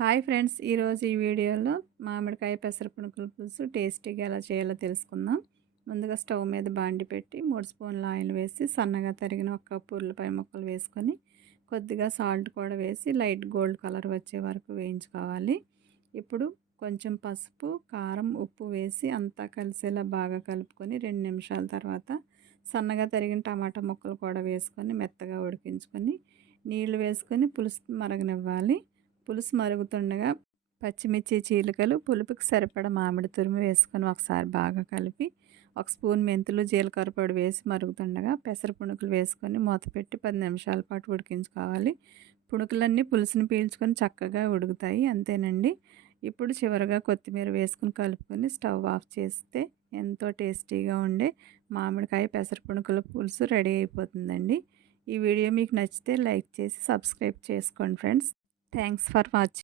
Hi friends, ఈరోజు ఈ వీడియోలో మామిడికాయ పెసర పునుకుల పులుసు టేస్టీగా ఎలా చేయాలో తెలుసుకుందాం. ముందుగా స్టవ్ మీద బాండి పెట్టి 3 స్పూన్ల ఆయిల్ వేసి సన్నగా తరిగిన 1 కప్పు ఉల్లిపాయ ముక్కలు వేసుకొని కొద్దిగా సాల్ట్ కూడా వేసి లైట్ గోల్డ్ కలర్ వచ్చే వరకు వేయించుకోవాలి. ఇప్పుడు కొంచెం పసుపు, కారం, ఉప్పు వేసి అంతా కలిసేలా బాగా కలుపుకొని 2 నిమిషాల తర్వాత సన్నగా తరిగిన టమాటా ముక్కలు కూడా వేసుకొని మెత్తగా ఉడికించుకొని నీళ్లు వేసుకొని పులుసు మరగనివ్వాలి. పులుసు మరుగుతుండగా పచ్చిమిర్చి చీలికలు, పులుపుకి సరిపడ మామిడి తురుము వేసుకొని ఒకసారి బాగా కలిపి 1 స్పూన్ మెంతులు, జీలకర్ర పొడి వేసి మరుగుతుండగా పెసర పునుకులు వేసుకొని మూత పెట్టి 10 నిమిషాల పాటు ఉడికించుకోవాలి. పునుకులన్నీ పులుసుని పీల్చుకొని చక్కగా ఉడుకుతాయి. అంతేనండి. ఇప్పుడు చివరగా కొత్తిమీర వేసుకుని కలుపుకొని స్టవ్ ఆఫ్ చేస్తే ఎంతో టేస్టీగా ఉండే మామిడికాయ పెసర పునుకుల పులుసు రెడీ అయిపోతుందండి. ఈ వీడియో మీకు నచ్చితే లైక్ చేసి సబ్స్క్రైబ్ చేసుకోండి ఫ్రెండ్స్. Thanks for watching.